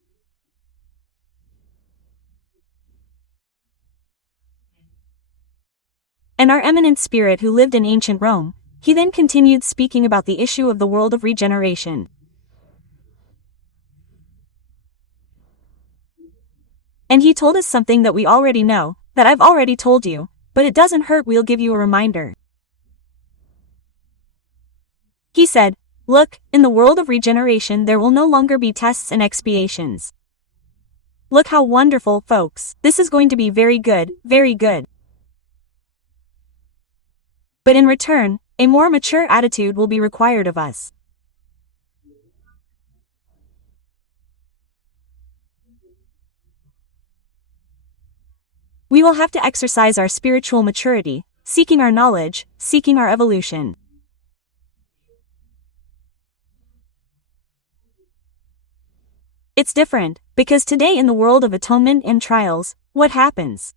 And our eminent spirit who lived in ancient Rome, he then continued speaking about the issue of the world of regeneration. And he told us something that we already know, that I've already told you, but it doesn't hurt, we'll give you a reminder. He said, look, in the world of regeneration there will no longer be tests and expiations. Look how wonderful, folks, this is going to be very good, very good. But in return, a more mature attitude will be required of us. We will have to exercise our spiritual maturity, seeking our knowledge, seeking our evolution. It's different, because today in the world of atonement and trials, what happens?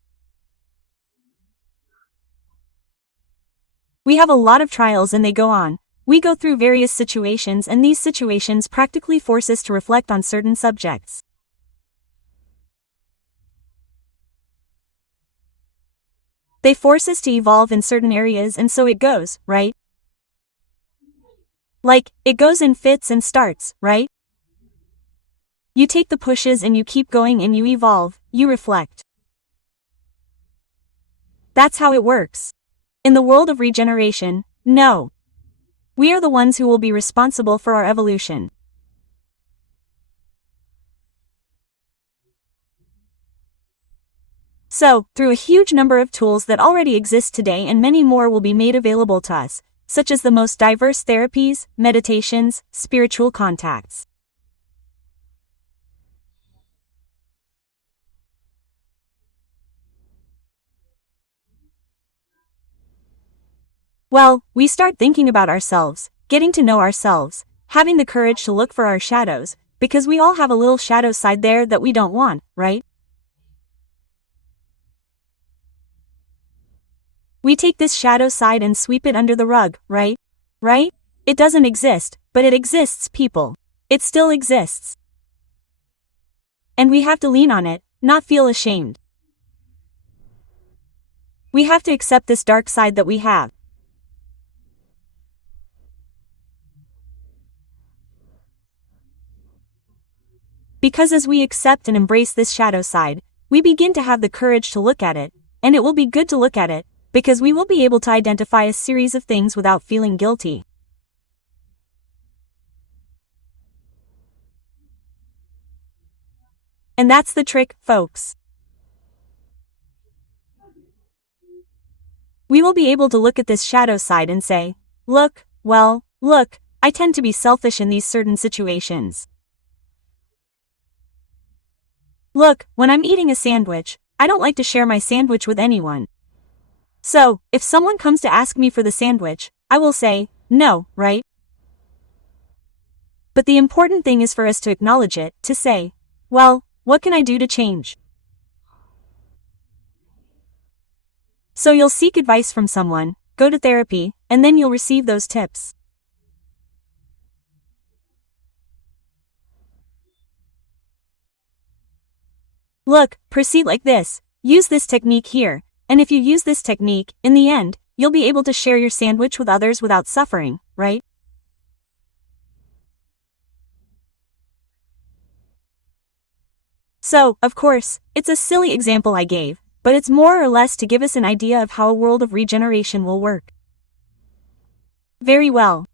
We have a lot of trials and they go on. We go through various situations and these situations practically force us to reflect on certain subjects. They force us to evolve in certain areas and so it goes, right? Like, it goes in fits and starts, right? You take the pushes and you keep going and you evolve, you reflect. That's how it works. In the world of regeneration, no. We are the ones who will be responsible for our evolution. So, through a huge number of tools that already exist today and many more will be made available to us, such as the most diverse therapies, meditations, spiritual contacts. Well, we start thinking about ourselves, getting to know ourselves, having the courage to look for our shadows, because we all have a little shadow side there that we don't want, right? We take this shadow side and sweep it under the rug, right? Right? It doesn't exist, but it exists, people. It still exists. And we have to lean on it, not feel ashamed. We have to accept this dark side that we have. Because as we accept and embrace this shadow side, we begin to have the courage to look at it, and it will be good to look at it, because we will be able to identify a series of things without feeling guilty. And that's the trick, folks. We will be able to look at this shadow side and say, look, I tend to be selfish in these certain situations. Look, when I'm eating a sandwich, I don't like to share my sandwich with anyone. So, if someone comes to ask me for the sandwich, I will say, no, right? But the important thing is for us to acknowledge it, to say, well, what can I do to change? So you'll seek advice from someone, go to therapy, and then you'll receive those tips. Look, proceed like this, use this technique here, and if you use this technique, in the end, you'll be able to share your sandwich with others without suffering, right? So, of course, it's a silly example I gave, but it's more or less to give us an idea of how a world of regeneration will work. Very well.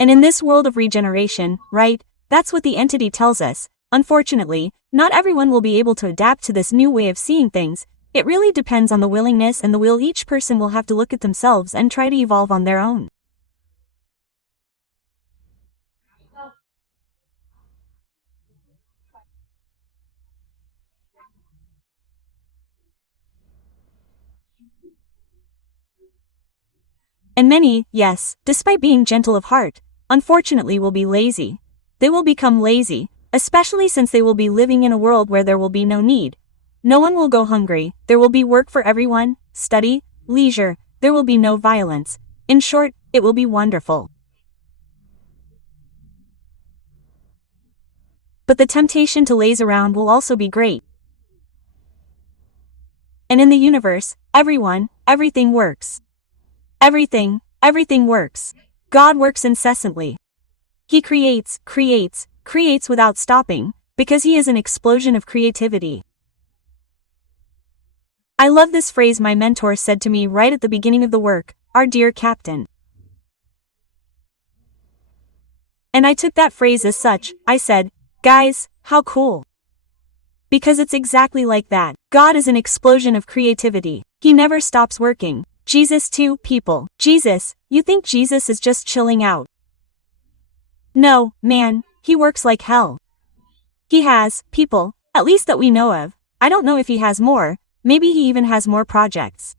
And in this world of regeneration, right, that's what the entity tells us. Unfortunately, not everyone will be able to adapt to this new way of seeing things. It really depends on the willingness and the will each person will have to look at themselves and try to evolve on their own. And many, yes, despite being gentle of heart, unfortunately will be lazy. They will become lazy, especially since they will be living in a world where there will be no need. No one will go hungry, there will be work for everyone, study, leisure, there will be no violence. In short, it will be wonderful. But the temptation to laze around will also be great. And in the universe, everything works. Everything works. God works incessantly. He creates without stopping, because he is an explosion of creativity. I love this phrase my mentor said to me right at the beginning of the work, our dear captain. And I took that phrase as such. I said, guys, how cool. Because it's exactly like that. God is an explosion of creativity. He never stops working. Jesus too, people. Jesus, you think Jesus is just chilling out? No, man, he works like hell. He has, people, at least that we know of. I don't know if he has more, maybe he even has more projects.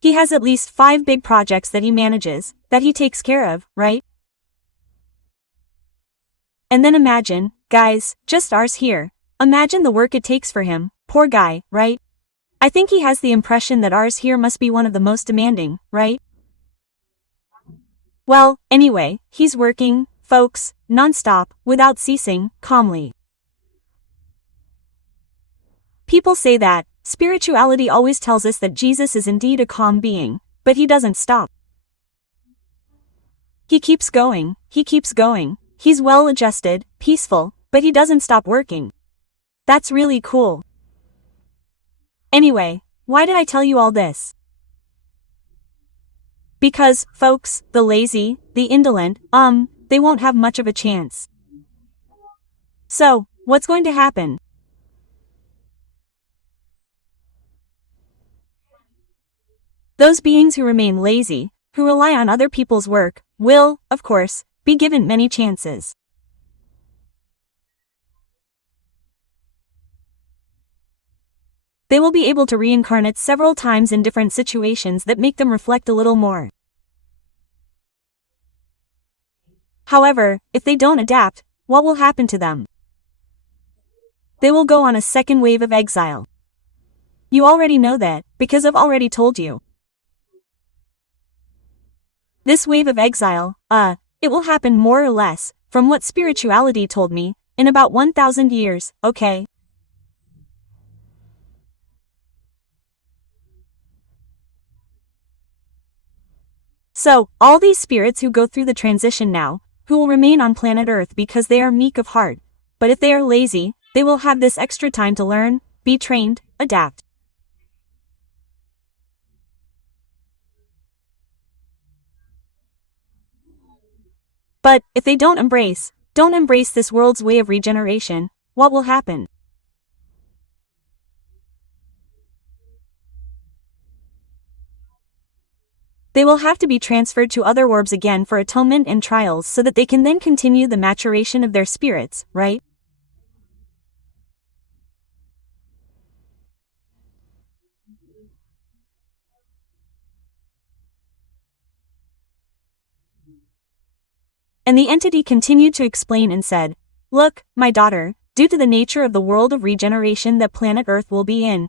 He has at least 5 big projects that he manages, that he takes care of, right? And then imagine, guys, just ours here. Imagine the work it takes for him, poor guy, right? I think he has the impression that ours here must be one of the most demanding, right? Well, anyway, he's working, folks, non-stop, without ceasing, calmly. People say that spirituality always tells us that Jesus is indeed a calm being, but he doesn't stop. He keeps going, he's well-adjusted, peaceful, but he doesn't stop working. That's really cool. Anyway, why did I tell you all this? Because, folks, the lazy, the indolent, they won't have much of a chance. So, what's going to happen? Those beings who remain lazy, who rely on other people's work, will, of course, be given many chances. They will be able to reincarnate several times in different situations that make them reflect a little more. However, if they don't adapt, what will happen to them? They will go on a second wave of exile. You already know that, because I've already told you. This wave of exile, it will happen more or less, from what spirituality told me, in about 1,000 years, okay? So, all these spirits who go through the transition now, who will remain on planet Earth because they are meek of heart, but if they are lazy, they will have this extra time to learn, be trained, adapt. But, if they don't embrace this world's way of regeneration, what will happen? They will have to be transferred to other orbs again for atonement and trials so that they can then continue the maturation of their spirits, right? And the entity continued to explain and said, "Look, my daughter, due to the nature of the world of regeneration that planet Earth will be in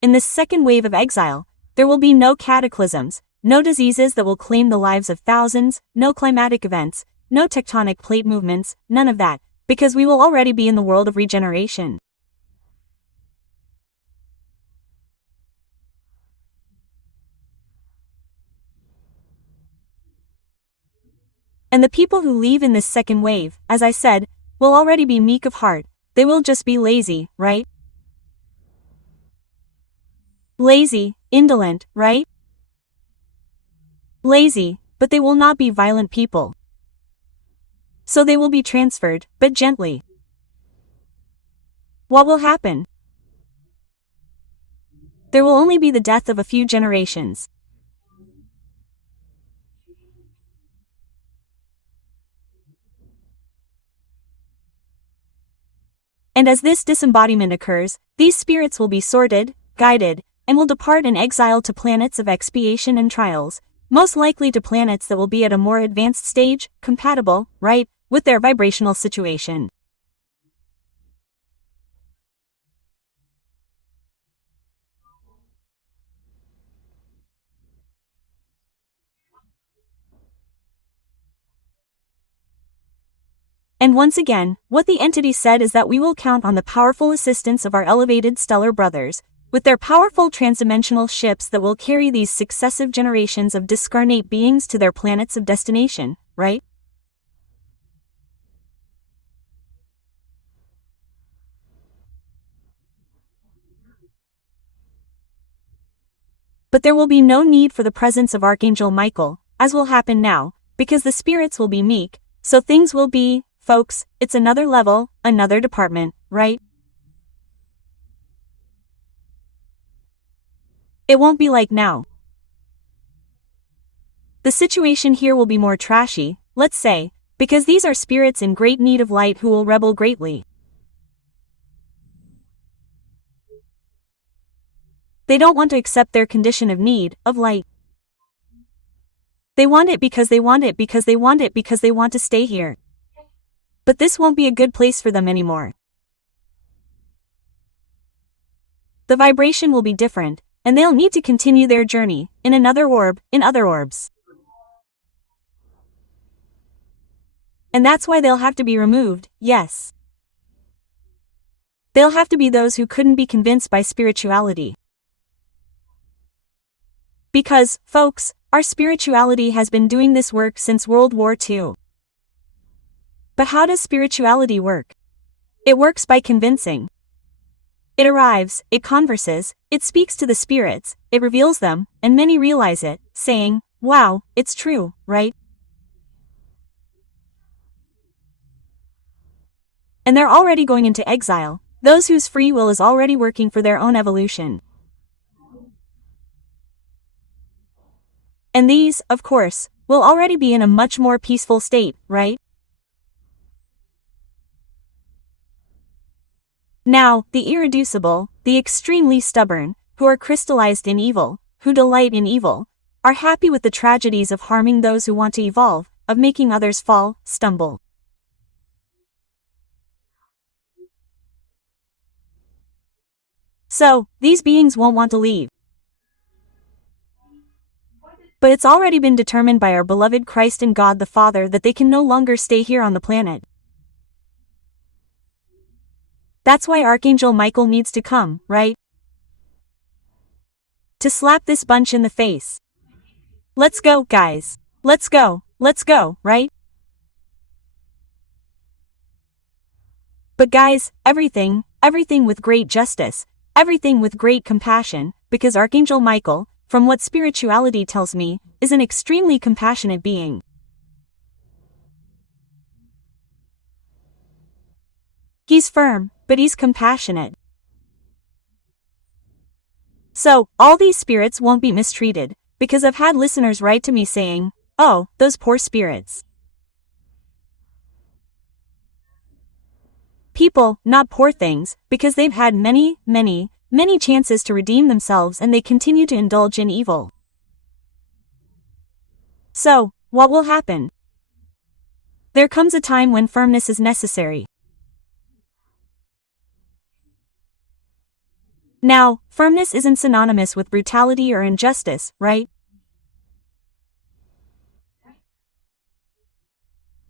this second wave of exile, there will be no cataclysms, no diseases that will claim the lives of thousands, no climatic events, no tectonic plate movements, none of that, because we will already be in the world of regeneration." And the people who leave in this second wave, as I said, will already be meek of heart. They will just be lazy, right? Lazy, indolent, right? Lazy, but they will not be violent people. So they will be transferred, but gently. What will happen? There will only be the death of a few generations. And as this disembodiment occurs, these spirits will be sorted, guided, and will depart in exile to planets of expiation and trials, most likely to planets that will be at a more advanced stage, compatible, right, with their vibrational situation. And once again, what the entity said is that we will count on the powerful assistance of our elevated stellar brothers, with their powerful transdimensional ships that will carry these successive generations of discarnate beings to their planets of destination, right? But there will be no need for the presence of Archangel Michael, as will happen now, because the spirits will be meek, so things will be, folks, it's another level, another department, right? It won't be like now. The situation here will be more trashy, let's say, because these are spirits in great need of light who will rebel greatly. They don't want to accept their condition of need, of light. They want it because they want it because they want it because they want to stay here. But this won't be a good place for them anymore. The vibration will be different, and they'll need to continue their journey, in another orb, in other orbs. And that's why they'll have to be removed, yes. They'll have to be those who couldn't be convinced by spirituality. Because, folks, our spirituality has been doing this work since World War II. But how does spirituality work? It works by convincing. It arrives, it converses, it speaks to the spirits, it reveals them, and many realize it, saying, "Wow, it's true, right?" And they're already going into exile, those whose free will is already working for their own evolution. And these, of course, will already be in a much more peaceful state, right? Now, the irreducible, the extremely stubborn, who are crystallized in evil, who delight in evil, are happy with the tragedies of harming those who want to evolve, of making others fall, stumble. So, these beings won't want to leave. But it's already been determined by our beloved Christ and God the Father that they can no longer stay here on the planet. That's why Archangel Michael needs to come, right? To slap this bunch in the face. Let's go, guys. Let's go, right? But guys, everything with great justice, everything with great compassion, because Archangel Michael, from what spirituality tells me, is an extremely compassionate being. He's firm, but he's compassionate. So, all these spirits won't be mistreated, because I've had listeners write to me saying, "Oh, those poor spirits." People, not poor things, because they've had many chances to redeem themselves and they continue to indulge in evil. So, what will happen? There comes a time when firmness is necessary. Now, firmness isn't synonymous with brutality or injustice, right?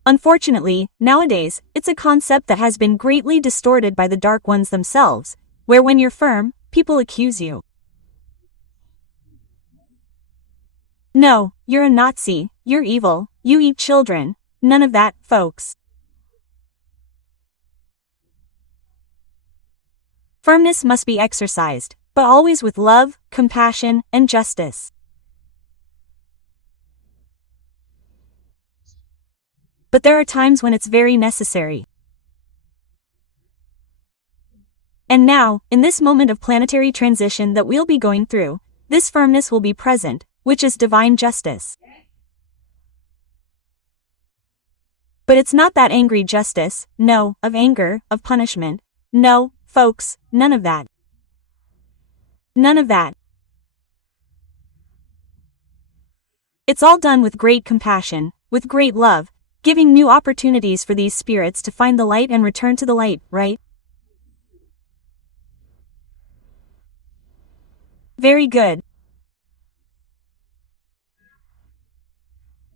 Unfortunately, nowadays, it's a concept that has been greatly distorted by the dark ones themselves, where when you're firm, people accuse you. No, you're a Nazi, you're evil, you eat children. None of that, folks. Firmness must be exercised, but always with love, compassion, and justice. But there are times when it's very necessary. And now, in this moment of planetary transition that we'll be going through, this firmness will be present, which is divine justice. But it's not that angry justice, no, of anger, of punishment. No, folks, none of that. None of that. It's all done with great compassion, with great love, giving new opportunities for these spirits to find the light and return to the light, right? Very good.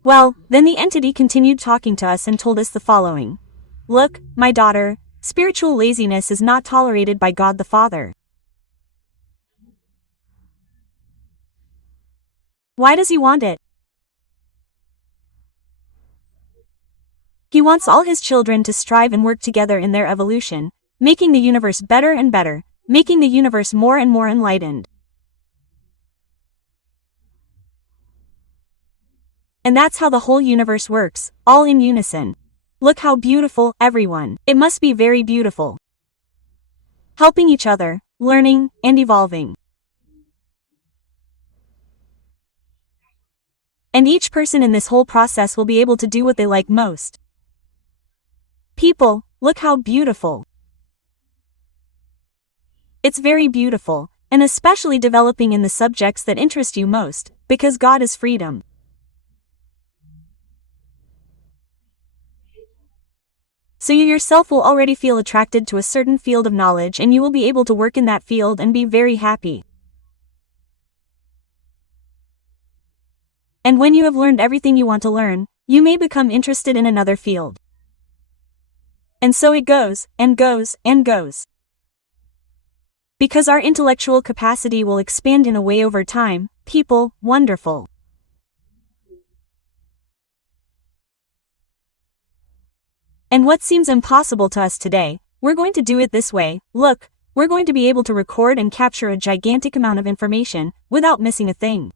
Well, then the entity continued talking to us and told us the following. Look, my daughter, spiritual laziness is not tolerated by God the Father. Why does he want it? He wants all his children to strive and work together in their evolution, making the universe better and better, making the universe more and more enlightened. And that's how the whole universe works, all in unison. Look how beautiful, everyone. It must be very beautiful. Helping each other, learning, and evolving. And each person in this whole process will be able to do what they like most. People, look how beautiful. It's very beautiful, and especially developing in the subjects that interest you most, because God is freedom. So you yourself will already feel attracted to a certain field of knowledge and you will be able to work in that field and be very happy. And when you have learned everything you want to learn, you may become interested in another field. And so it goes, and goes, and goes. Because our intellectual capacity will expand in a way over time, people, wonderful. And what seems impossible to us today, we're going to do it this way. Look, we're going to be able to record and capture a gigantic amount of information, without missing a thing.